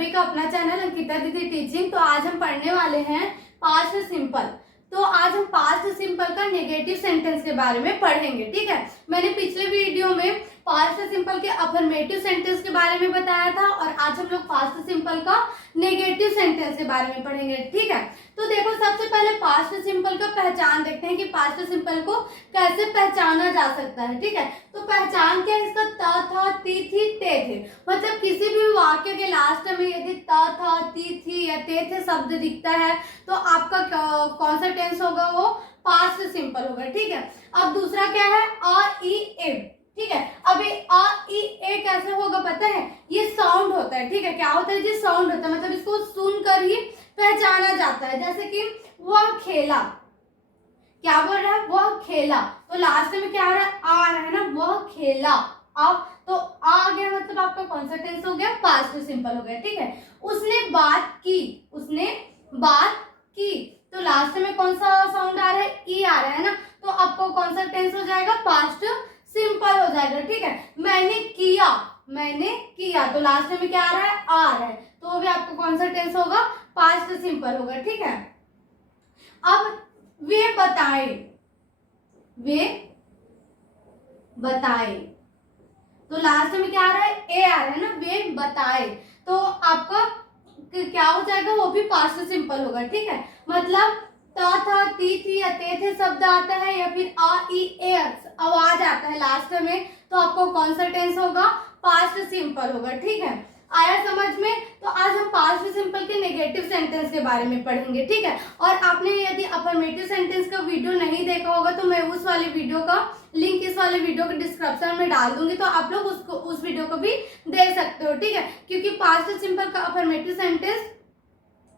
सभी का अपना चैनल अंकिता दीदी टीचिंग। तो आज हम पढ़ने वाले हैं पास्ट सिंपल। तो आज हम पास्ट सिंपल का नेगेटिव सेंटेंस के बारे में पढ़ेंगे। ठीक है, मैंने पिछले वीडियो में पास्ट सिंपल के अफर्मेटिव सेंटेंस के बारे में बताया था और आज हम लोग पास्ट सिंपल का नेगेटिव सेंटेंस के बारे में पढ़ेंगे। ठीक है, तो देखो सबसे पहले पास्ट सिंपल का पहचान देखते हैं कि पास्ट सिंपल को कैसे पहचाना जा सकता है। ठीक है, तो पहचान क्या है इसका? त था, ती थी, ते थे। मतलब किसी भी वाक्य के लास्ट में यदि त था, ती थी या ते थे शब्द दिखता है तो आपका कौन सा टेंस होगा? वो पास्ट सिंपल होगा। ठीक है, अब दूसरा क्या है? अ ई ए। ठीक है, अभी अ ई ए कैसे होगा पता है? ये साउंड होता है। ठीक है, क्या होता है? ये साउंड होता है, मतलब इसको सुनकर ही पहचाना जाता है। जैसे कि वह खेला, क्या बोल रहा है? वह खेला, तो लास्ट में क्या आ रहा है? आ रहा है ना, वह खेला। अब तो आ गया, मतलब आपका कौन सा टेंस हो गया? पास्ट सिंपल हो गया। ठीक है, उसने बात की, उसने बात की, तो लास्ट में कौन सा साउंड आ रहा है? ई आ रहा है ना, तो आपको कौन सा टेंस हो जाएगा? पास्ट सिंपल हो जाएगा। ठीक है, मैंने किया, मैंने किया, तो लास्ट में क्या आ रहा है? आ रहा है, तो भी आपको कौन सा टेंस होगा? पास्ट सिंपल होगा। ठीक है, अब वे बताए, वे बताए, तो लास्ट में क्या आ रहा है? ए आ रहा है ना, वे बताए, तो आपका क्या हो जाएगा? वो भी पास्ट सिंपल होगा। ठीक है, मतलब ता था, ती थी या ते थे शब्द आता है या फिर आ ई ए आवाज आता है लास्ट में, तो आपको कौन सा टेंस होगा? पास्ट सिंपल होगा। ठीक है, आया समझ में? तो आज हम पास्ट सिंपल के नेगेटिव सेंटेंस के बारे में पढ़ेंगे। ठीक है, और आपने यदि अफर्मेटिव सेंटेंस का वीडियो नहीं देखा होगा तो मैं उस वाले वीडियो का लिंक इस वाले वीडियो के डिस्क्रिप्शन में डाल दूंगी, तो आप लोग उसको उस वीडियो को भी देख सकते हो। ठीक है, क्योंकि पास्ट सिंपल का अफर्मेटिव सेंटेंस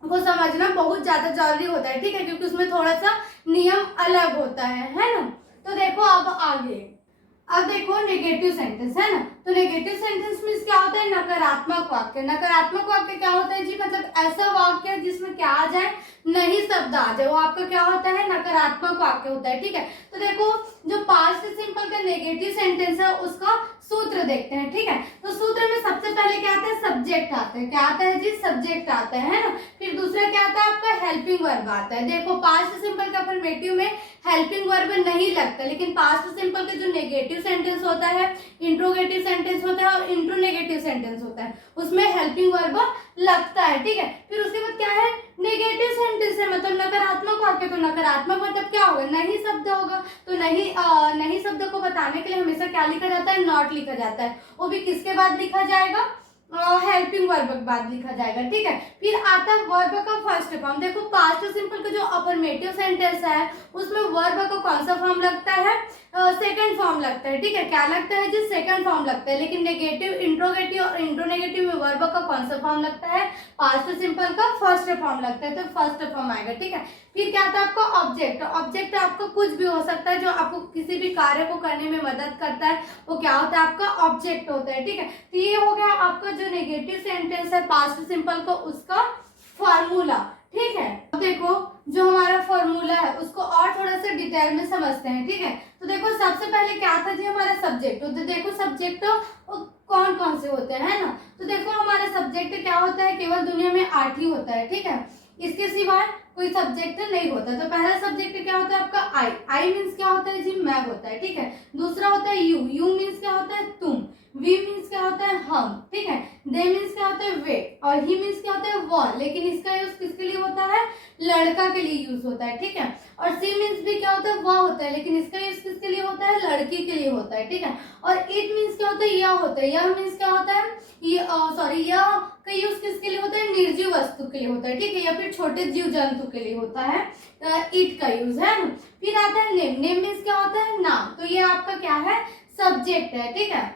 को समझना बहुत ज्यादा जरूरी होता है। ठीक है, क्योंकि उसमें थोड़ा सा नियम अलग होता है ना। तो देखो अब आगे, अब देखो नेगेटिव सेंटेंस है ना, तो नेगेटिव सेंटेंस में क्या होता है? नकारात्मक वाक्य। नकारात्मक वाक्य क्या होता है जी? मतलब ऐसा वाक्य जिसमें क्या आ जाए? नहीं शब्द आ जाए, वो आपका क्या होता है? नकारात्मक वाक्य होता है। ठीक है, तो देखो जो पास्ट सिंपल का नेगेटिव सेंटेंस है उसका सूत्र देखते हैं। ठीक है, तो सूत्र में सबसे पहले क्या आता है? सब्जेक्ट आता है। क्या आता है जी? सब्जेक्ट आता है ना। फिर दूसरा क्या आता है? आपका हेल्पिंग वर्ब आता है। देखो पास्ट सिंपल का अफर्मेटिव में हेल्पिंग वर्ब नहीं लगता, लेकिन पास्ट सिंपल का जो नेगेटिव सेंटेंस होता है, इंट्रोगेटिव सेंटेंस होता है और इंट्रोनेगेटिव सेंटेंस होता है, उसमें हेल्पिंग वर्ब लगता है। ठीक है, फिर उसके बाद क्या है? नेगेटिव सेंटेंस है, मतलब नकारात्मक वाक्य। तो नकारात्मक मतलब क्या होगा? नहीं शब्द होगा, तो नहीं शब्द को बताने के लिए हमेशा क्या लिखा जाता है? नॉट लिखा जाता है। वो भी किसके बाद लिखा जाएगा? हेल्पिंग वर्ब के बाद लिखा जाएगा। ठीक है, फिर आता है वर्ब का फर्स्ट फॉर्म। देखो पास्ट सिंपल का जो अफर्मेटिव सेंटेंस है उसमें वर्ब का कौन सा फॉर्म लगता है? सेकंड फॉर्म लगता है। ठीक है, क्या लगता है जी? सेकंड फॉर्म लगता है। लेकिन नेगेटिव, इंट्रोगेटिव और इंट्रोनेगेटिव में वर्ब का कौन सा फॉर्म लगता है? पास्ट सिंपल का फर्स्ट फॉर्म लगता है, तो फर्स्ट फॉर्म आएगा। ठीक है, फिर क्या आता है आपका? ऑब्जेक्ट। ऑब्जेक्ट आपका कुछ भी हो सकता है जो आपको किसी भी कार्य को करने में मदद करता है, वो क्या होता है? आपका ऑब्जेक्ट होता है। ठीक है, तो ये हो गया आपका जो नेगेटिव सेंटेंस है पास्ट सिंपल को, उसका फॉर्मूला। ठीक है, अब देखो जो हमारा फॉर्मूला है उसको और थोड़ा सा डिटेल में समझते हैं। ठीक है, तो देखो सबसे पहले क्या था जी? हमारा सब्जेक्ट। तो देखो सब्जेक्ट कौन कौन से होते हैं ना, तो देखो हमारा सब्जेक्ट क्या होता है? केवल दुनिया में 8 ही होता है। ठीक है, इसके सिवाय कोई सब्जेक्ट नहीं होता। तो पहला सब्जेक्ट क्या होता है आपका? आई। आई मीन्स क्या होता है जी? मैं होता है। ठीक है, दूसरा होता है यू। यू मीन्स क्या होता है? तुम। वी मीन्स क्या होता है? हम। ठीक है, दे मीन्स क्या होता है? वे। और ही मीन्स क्या होता है? वह। लेकिन इसका यूज किसके लिए होता है? लड़का के लिए यूज होता है। ठीक है, और सी मीन्स भी क्या होता है? वह होता है, लेकिन इसका यूज किसके लिए होता है? लड़की के लिए होता है। ठीक है, और इट मीन्स क्या होता है? यह होता है। यह मीन्स क्या होता है? यह का यूज किसके लिए होता है? निर्जीव वस्तु के लिए होता है। ठीक है, या फिर छोटे जीव जंतु के लिए होता है इट का यूज है ना। फिर आता है नेम। नेम मीन्स क्या होता है? नाम। तो ये आपका क्या है? सब्जेक्ट है। ठीक है,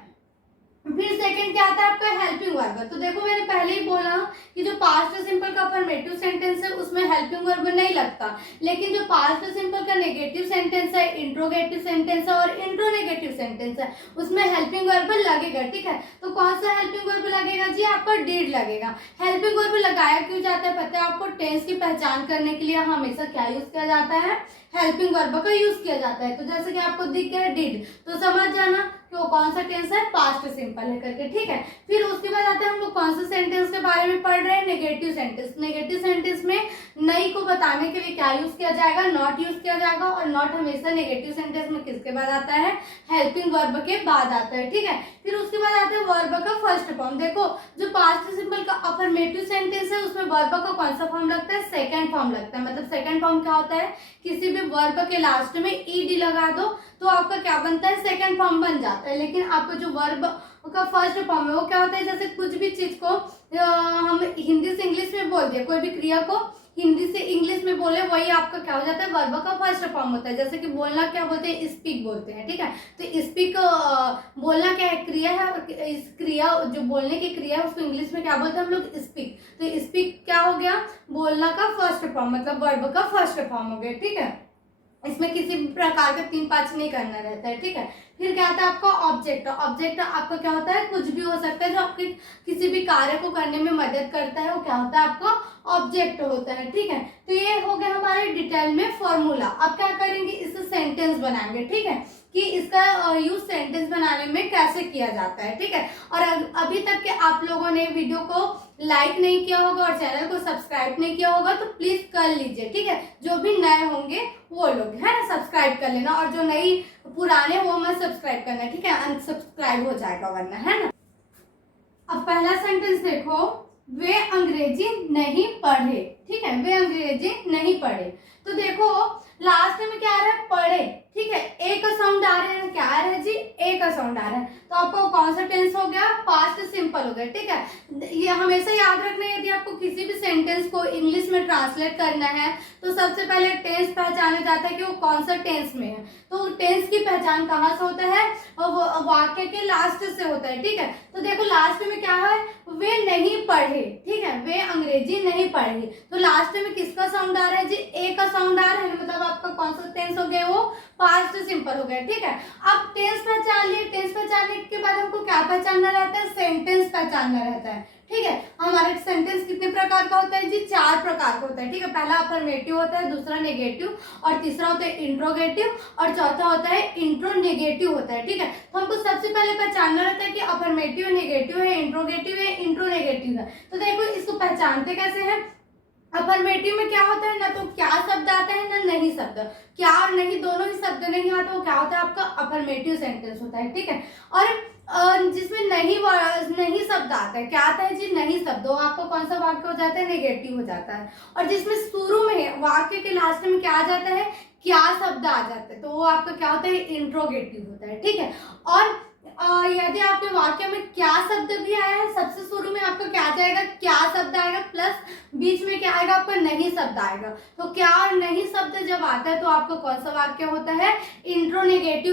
फिर सेकंड क्या आता है आपका? Helping verb. तो देखो मैंने पहले ही बोला कि जो पास्ट सिंपल का अफर्मेटिव सेंटेंस है उसमें हेल्पिंग वर्ब नहीं लगता, लेकिन जो पास्ट सिंपल का नेगेटिव सेंटेंस है, इंट्रोगेटिव सेंटेंस है और इंट्रोनेगेटिव सेंटेंस है, उसमें हेल्पिंग वर्ब लगेगा। ठीक है, तो कौन सा हेल्पिंग वर्ब लगेगा जी? आपका डिड लगेगा। हेल्पिंग वर्ब लगाया क्यों जाता है पता है आपको? टेंस की पहचान करने के लिए हमेशा क्या यूज किया जाता है? हेल्पिंग वर्ब का यूज किया जाता है। तो जैसे कि आपको दिख गया डिड, तो समझ जाना कि वो कौन सा टेंस है, पास्ट सिंपल है करके, ठीक है। फिर उसके बाद आते हैं हम लोग कौन से सेंटेंस के बारे में पढ़ रहे हैं, नेगेटिव सेंटेंस। नेगेटिव सेंटेंस में नहीं को बताने के लिए क्या यूज किया जाएगा, नॉट यूज किया जाएगा। और नॉट हमेशा नेगेटिव सेंटेंस में किसके बाद आता है, हेल्पिंग वर्ब के बाद आता है, ठीक है। फिर उसके बाद आता है वर्ब का फर्स्ट फॉर्म। देखो जो पास्ट सिंपल का अफर्मेटिव सेंटेंस है उसमें वर्ब का कौन सा फॉर्म लगता है, सेकंड फॉर्म लगता है। मतलब सेकंड फॉर्म क्या होता है, किसी भी वर्ब के लास्ट में ईडी लगा दो तो आपका क्या बनता है, सेकंड फॉर्म बन जाता है। लेकिन आपका जो वर्ब का फर्स्ट फॉर्म है वो क्या होता है, जैसे कुछ भी चीज को हम हिंदी से इंग्लिश में बोल दिया, कोई भी क्रिया को हिंदी से इंग्लिश में बोले, वही आपका क्या हो जाता है, वर्ब का फर्स्ट फॉर्म होता है। जैसे कि बोलना क्या बोलते हैं, स्पीक बोलते हैं, ठीक है। तो स्पीक बोलना क्या है, क्रिया है। इस क्रिया जो बोलने की क्रिया है उसको इंग्लिश में क्या बोलते हैं हम लोग, स्पीक। तो स्पीक क्या हो गया, बोलना का फर्स्ट फॉर्म, मतलब वर्ब का फर्स्ट फॉर्म हो गया, ठीक है। इसमें किसी भी प्रकार का 3-5 नहीं करना रहता है, ठीक है। फिर क्या आता है आपका ऑब्जेक्ट। ऑब्जेक्ट आपका क्या होता है, कुछ भी हो सकता है जो आपके किसी भी कार्य को करने में मदद करता है, वो क्या होता है, आपका ऑब्जेक्ट होता है, ठीक है। तो ये हो गया हमारे डिटेल में फॉर्मूला। अब क्या करेंगे, इससे सेंटेंस बनाएंगे, ठीक है, कि इसका यूज सेंटेंस बनाने में कैसे किया जाता है, ठीक है। और अभी तक के आप लोगों ने वीडियो को लाइक नहीं किया होगा और चैनल को सब्सक्राइब नहीं किया होगा तो प्लीज कर लीजिए, ठीक है। जो भी नए होंगे वो लोग है ना सब्सक्राइब कर लेना, और जो नई पुराने वो मत सब्सक्राइब करना, ठीक है, अनसब्सक्राइब हो जाएगा वरना, है ना। अब पहला सेंटेंस देखो, वे अंग्रेजी नहीं पढ़े, ठीक है, वे अंग्रेजी नहीं पढ़े। तो देखो लास्ट में क्या आ रहा है, पढ़े, ठीक है, ए का साउंड आ रहा है, क्या आ रहा है जी, ए का साउंड आ रहा है। तो आपको कौन सा टेंस हो गया, पास्ट सिंपल हो गया, ठीक है। ये हमेशा याद रखना है, यदि आपको किसी भी सेंटेंस को इंग्लिश में ट्रांसलेट करना है तो सबसे पहले टेंस पहचाना जाता है कि वो कौन सा टेंस में है। तो टेंस की पहचान कहाँ से होता है, वाक्य के लास्ट से होता है, ठीक है। तो देखो लास्ट में क्या है, वे नहीं पढ़े, ठीक है, वे अंग्रेजी नहीं पढ़े। तो लास्ट में किसका साउंड आ रहा है जी, ए का साउंड आ रहा है, मतलब आपका कौन सा टेंस हो गया, वो पास्ट सिंपल हो गया, ठीक है। अब टेंस पहचान लिए, टेंस पहचानने के बाद हमको क्या पहचानना रहता है, सेंटेंस पहचानना रहता है, ठीक है। हमारा सेंटेंस कितने प्रकार का होता है जी, 4 प्रकार का होता है, ठीक है। पहला अफर्मेटिव होता है, दूसरा नेगेटिव, और तीसरा होता है इंट्रोगेटिव, और चौथा होता है इंट्रोनेगेटिव होता है, ठीक है। तो हमको सबसे पहले पहचानना रहता है कि अफर्मेटिव नेगेटिव है, इंट्रोगेटिव है, इंट्रोनेगेटिव है। तो देखो इसको पहचानते कैसे हैं, अफर्मेटिव में क्या होता है, ना तो क्या शब्द आता है ना नहीं शब्द, क्या और नहीं दोनों ही शब्द नहीं आता, वो क्या होता है आपका अफर्मेटिव सेंटेंस होता है, ठीक है। और जिसमें नहीं शब्द आता है, क्या आता है जी, नहीं शब्द, वो आपका कौन सा वाक्य हो जाता है, नेगेटिव हो जाता है। और जिसमें शुरू में वाक्य के लास्ट में क्या आ जाता है, क्या शब्द आ जाता है, तो वो आपका क्या होता है, इंट्रोगेटिव होता है, ठीक है। और यदि आपके वाक्य में क्या शब्द भी आया है, सबसे शुरू में आपका क्या जाएगा, क्या शब्द आएगा, प्लस बीच में क्या आएगा, आपका नहीं शब्द आएगा। तो क्या और नहीं शब्द जब आता है तो आपका कौन सा वाक्य होता है, इंट्रोनेगेटिव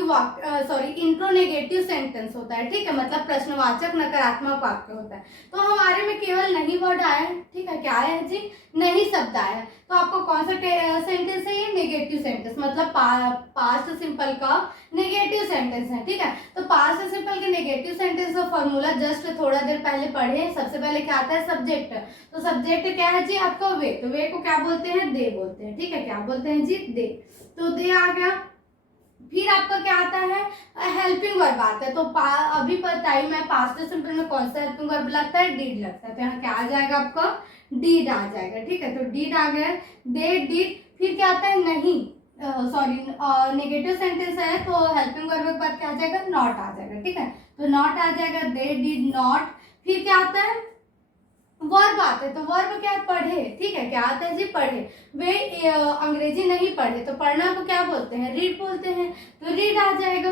सेंटेंस होता है, ठीक है, मतलब प्रश्नवाचक नकारात्मक वाक्य होता है। तो हमारे में केवल नहीं वर्ड आया है, ठीक है, क्या आया है जी, नहीं शब्द आया है। तो आपको कौन सा सेंटेंस है, ये नेगेटिव सेंटेंस, मतलब पास्ट सिंपल का नेगेटिव सेंटेंस है, ठीक है। तो पास्ट सिंपल के नेगेटिव सेंटेंस का फॉर्मूला जस्ट थोड़ा देर पहले पढ़े। सबसे पहले क्या आता है, सब्जेक्ट। तो सब्जेक्ट क्या है जी आपका, वे। तो वे को क्या बोलते हैं, दे बोलते हैं, ठीक है, क्या बोलते हैं जी, दे। तो दे आ गया। फिर आपका क्या आता है, हेल्पिंग वर्ब आता है। तो अभी बताइए मैं, पास्ट सिंपल में कौन सा हेल्पिंग वर्ब लगता है, डीड लगता है। तो यहाँ क्या आ जाएगा आपका, डीड आ जाएगा, ठीक है। तो डीड आ गया, दे डीड। फिर क्या आता है, नहीं, सॉरी, नेगेटिव सेंटेंस है तो हेल्पिंग वर्ब के बाद क्या आ जाएगा, नॉट आ जाएगा, ठीक है। तो नॉट आ जाएगा, दे डिड नॉट। फिर क्या आता है, वर्ब आता है। तो वर्ब क्या, पढ़े, ठीक है, क्या आता है जी, पढ़े। वे अंग्रेजी नहीं पढ़े, तो पढ़ना को क्या बोलते हैं, रीड बोलते हैं। तो रीड आ जाएगा,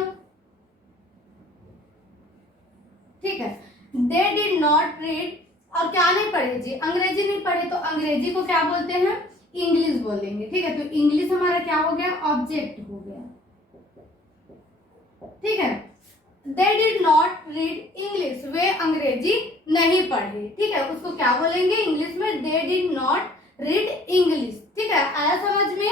ठीक है। दे डिड नॉट रीड, और क्या नहीं पढ़े जी, अंग्रेजी नहीं पढ़े, तो अंग्रेजी को क्या बोलते हैं, इंग्लिश बोलेंगे, ठीक है। तो इंग्लिश हमारा क्या हो गया, ऑब्जेक्ट हो गया, ठीक है। They did not read English, वे अंग्रेजी नहीं पढ़े, ठीक है, उसको क्या बोलेंगे इंग्लिश में, दे डिड नॉट रीड इंग्लिश, ठीक है। आया समझ में।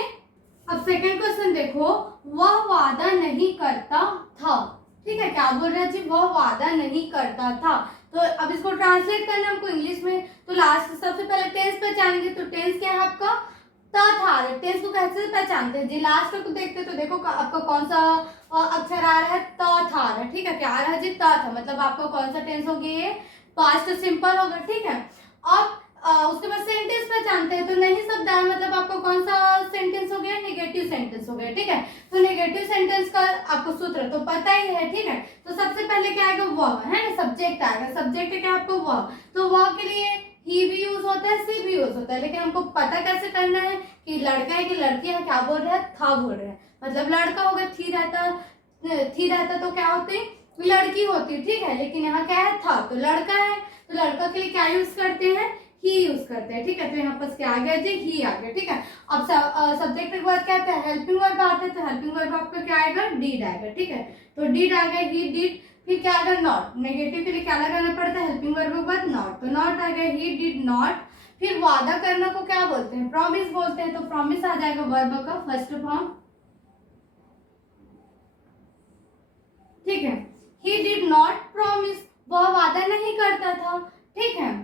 अब सेकंड क्वेश्चन देखो, वह वादा नहीं करता था, ठीक है, क्या बोल रहा है जी, वह वादा नहीं करता था। तो अब इसको ट्रांसलेट करना हमको इंग्लिश में। तो लास्ट सबसे पहले टेंस पहचानेंगे। तो टेंस क्या है आपका, था। टेंस को कैसे पहचानते हैं जी, लास्ट को देखते तो देखो आपका कौन सा अक्षर आ रहा है त था आ रहा है, ठीक है, क्या आ रहा है जी, त था, मतलब आपका कौन सा टेंस हो गया, ये पास्ट सिंपल होगा, ठीक है। अब उसके बाद सेंटेंस पहचानते हैं, तो नहीं शब्द आया मतलब आपको कौन सा सेंटेंस हो गया, नेगेटिव सेंटेंस हो गया, ठीक है। तो नेगेटिव सेंटेंस का आपको सूत्र तो पता ही है, ठीक है। तो सबसे पहले क्या आएगा, वह है ना, सब्जेक्ट आएगा, सब्जेक्ट क्या आपको वह, तो वह के लिए ही भी यूज होता है, सी भी यूज होता है, लेकिन हमको पता कैसे करना है कि लड़का है कि लड़की है, क्या बोल रहा है, था बोल रहे हैं, मतलब लड़का होगा, थी रहता तो क्या होती, लड़की होती, ठीक है, लेकिन यहाँ क्या है, था, तो लड़का है, तो लड़का के लिए क्या यूज करते हैं, ही यूज करते हैं, ठीक है। तो यहाँ पर क्या आ गया जी, ही आ गया, ठीक है। अब सब्जेक्ट के बाद क्या आता है, हेल्पिंग वर्ब आते हैं, तो हेल्पिंग वर्ब आपका क्या आएगा, डीड आएगा, ठीक है। तो डीड आ गया, ही डिड, फिर क्या आएगा, नॉट, नेगेटिव के लिए क्या लगाना पड़ता है, हेल्पिंग वर्ब के बाद नॉट, तो नॉट आ गया, ही डिड नॉट। फिर वादा करना को क्या बोलते हैं, प्रॉमिस बोलते हैं, तो प्रॉमिस आ जाएगा वर्ब का फर्स्ट फॉर्म, ठीक है। ही डिड नॉट प्रॉमिस, वह वादा नहीं करता था, ठीक है।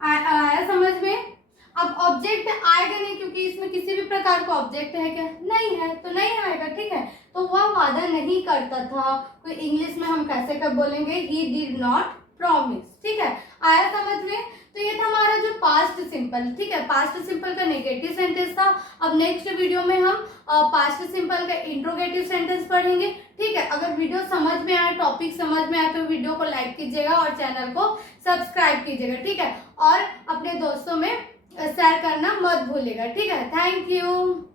आया समझ में। अब ऑब्जेक्ट आएगा नहीं क्योंकि इसमें किसी भी प्रकार का ऑब्जेक्ट है क्या, नहीं है, तो नहीं आएगा, ठीक है। तो वह वादा नहीं करता था, तो इंग्लिश में हम कैसे कर बोलेंगे, ही डिड नॉट प्रॉमिस, ठीक है। आया समझ में। तो ये था हमारा जो पास्ट सिंपल, ठीक है, पास्ट सिंपल का नेगेटिव सेंटेंस था। अब नेक्स्ट वीडियो में हम पास्ट सिंपल का इंट्रोगेटिव सेंटेंस पढ़ेंगे, ठीक है। अगर वीडियो समझ में आए, टॉपिक समझ में आए, तो वीडियो को लाइक कीजिएगा और चैनल को सब्सक्राइब कीजिएगा, ठीक है। और अपने दोस्तों में शेयर करना मत भूलिएगा, ठीक है। Thank you.